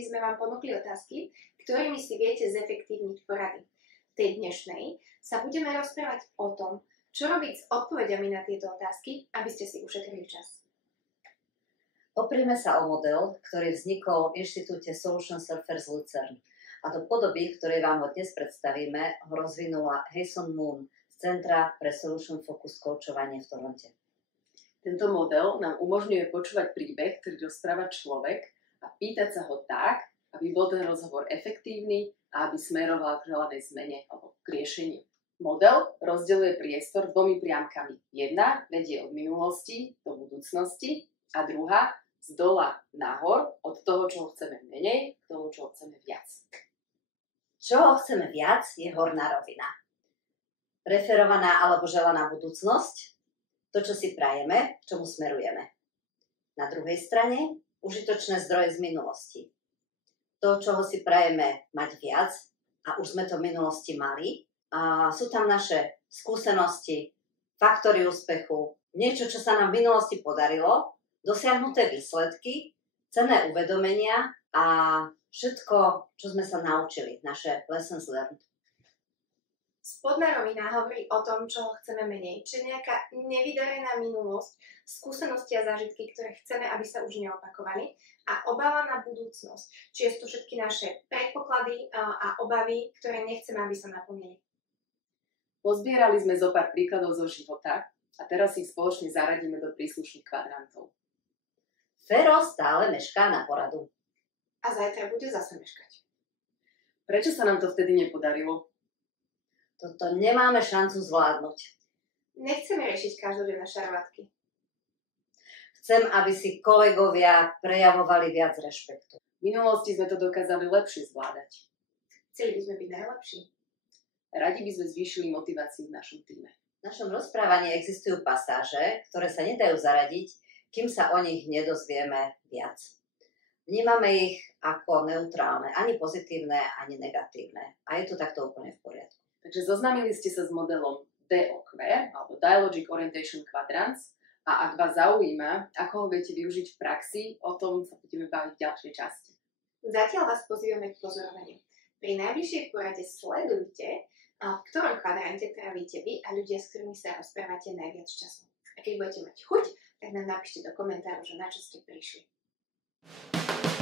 časti sme vám ponúkli otázky, ktorými si viete zefektívniť porady. V tej dnešnej sa budeme rozprávať o tom, čo robiť s odpovediami na tieto otázky, aby ste si ušetrili čas. Oprieme sa o model, ktorý vznikol v inštitúte Solution Surfers Lucerne a do podoby, ktorej vám ho dnes predstavíme, ho rozvinula Hazen Moon z Centra pre Solution Focus Coachovanie v Toronte. Tento model nám umožňuje počúvať príbeh, ktorý rozpráva človek a pýtať sa ho tak, aby bol ten rozhovor efektívny a aby smeroval k želanej zmene alebo k riešeniu. Model rozdeľuje priestor dvomi priamkami. Jedna vedie od minulosti do budúcnosti a druhá z dola nahor od toho, čo chceme menej, k tomu, čo chceme viac. Čo chceme viac je horná rovina. Preferovaná alebo želaná budúcnosť, to, čo si prajeme, čomu smerujeme. Na druhej strane užitočné zdroje z minulosti. To, čoho si prajeme mať viac a už sme to v minulosti mali. A sú tam naše skúsenosti, faktory úspechu, niečo, čo sa nám v minulosti podarilo, dosiahnuté výsledky, cenné uvedomenia a všetko, čo sme sa naučili, naše lessons learned. Spodná rovina hovorí o tom, čo chceme menej, čiže nejaká nevydarená minulosť, skúsenosti a zážitky, ktoré chceme, aby sa už neopakovali, a obava na budúcnosť, čiže sú to všetky naše predpoklady a obavy, ktoré nechceme, aby sa naplnili. Pozbierali sme zo pár príkladov zo života a teraz ich spoločne zaradíme do príslušných kvadrantov. Fero stále mešká na poradu. A zajtra bude zase meškať. Prečo sa nám to vtedy nepodarilo? Toto nemáme šancu zvládnuť. Nechceme riešiť každodenné šarvátky. Chcem, aby si kolegovia prejavovali viac rešpektu. V minulosti sme to dokázali lepšie zvládať. Chceli by sme byť najlepší. Radi by sme zvýšili motiváciu v našom týme. V našom rozprávaní existujú pasáže, ktoré sa nedajú zaradiť, kým sa o nich nedozvieme viac. Vnímame ich ako neutrálne, ani pozitívne, ani negatívne. A je to takto úplne v poriadku. Takže zoznámili ste sa s modelom DOQ, alebo Dialogic Orientation Quadrants, a ak vás zaujíma, ako ho viete využiť v praxi, o tom sa budeme baviť v ďalšej časti. Zatiaľ vás pozývame k pozorovaniu. Pri najbližšej porade sledujte, v ktorom kvadrante trávite vy a ľudia, s ktorými sa rozprávate najviac času. A keď budete mať chuť, tak nám napíšte do komentáru, že na čo ste prišli.